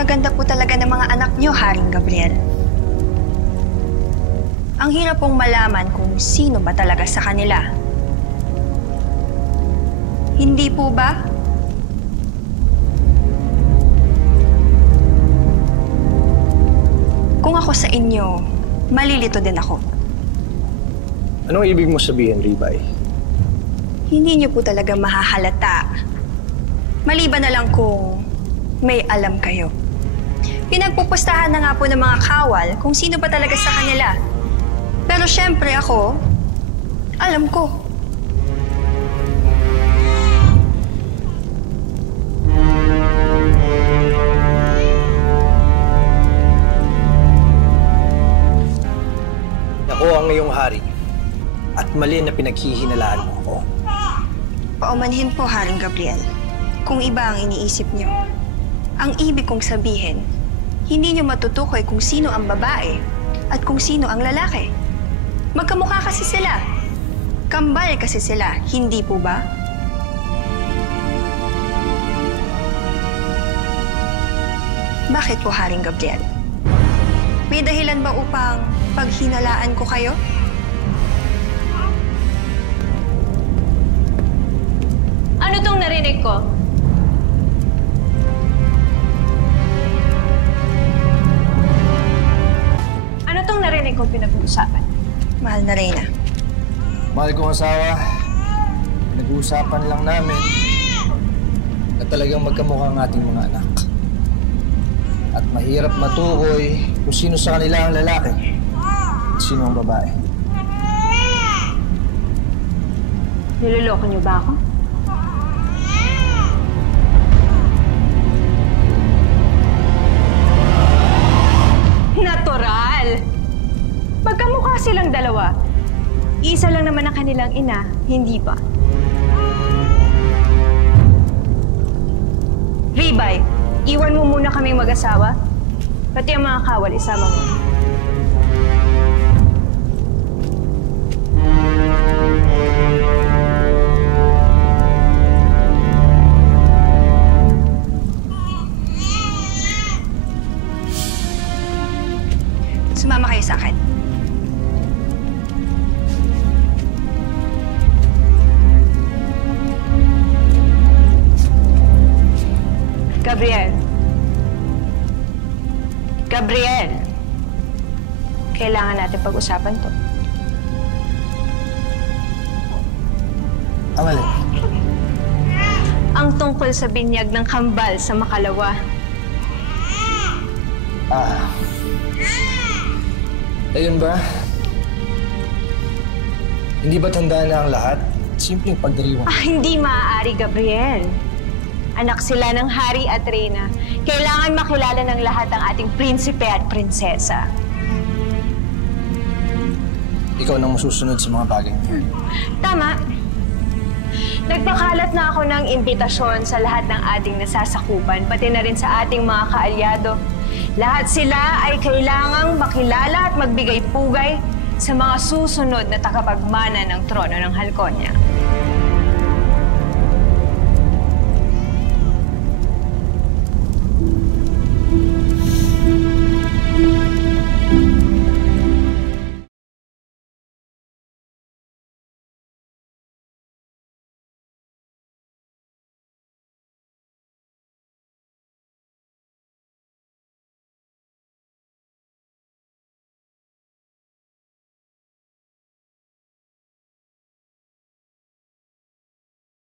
gaganda po talaga ng mga anak niyo, Haring Gabriel. Ang hirap pong malaman kung sino ba talaga sa kanila. Hindi po ba? Kung ako sa inyo, malilito din ako. Anong ibig mo sabihin, Ribay? Hindi niyo po talaga mahahalata. Maliban na lang kung may alam kayo. Pinagpupustahan na nga po ng mga kawal kung sino ba talaga sa kanila. Pero syempre ako, alam ko. Ako ang iyong hari. At mali na pinaghihinalaan mo ako. Paumanhin po, Haring Gabriel. Kung iba ang iniisip niyo. Ang ibig kong sabihin, hindi niyo matutukoy kung sino ang babae at kung sino ang lalaki. Magkamukha kasi sila. Kambal kasi sila, hindi po ba? Bakit po, Haring Gabriel? May dahilan ba upang paghinalaan ko kayo? Ano tong narinig ko? Ano tong narinig kong pinag-uusapan? Mahal na Reyna. Mahal kong asawa, nag-uusapan lang namin na talagang magkamukha ang ating mga anak. At mahirap matukoy kung sino sa kanila ang lalaki at sino ang babae. Niloloko niyo ba ako? Natural! Magkamukha silang dalawa. Isa lang naman ang kanilang ina, hindi ba? Ribay, iwan mo muna kaming mag-asawa. Pati ang mga kawal, isama mo. Sumama kayo sa akin. Gabriel. Gabriel. Kailangan natin pag-usapan to. Ang alin? Ang tungkol sa binyag ng kambal sa Makalawa. Ayun ba? Hindi ba't handa na ang lahat? Simpleng pagdiriwang. Hindi maaari, Gabriel. Anak sila ng hari at reyna. Kailangan makilala ng lahat ang ating prinsipe at prinsesa. Ikaw nang masusunod sa mga bagay. Tama. Nagpakalat na ako ng imbitasyon sa lahat ng ating nasasakupan, pati na rin sa ating mga kaalyado. Lahat sila ay kailangang makilala at magbigay pugay sa mga susunod na tagapagmana ng trono ng Halconia.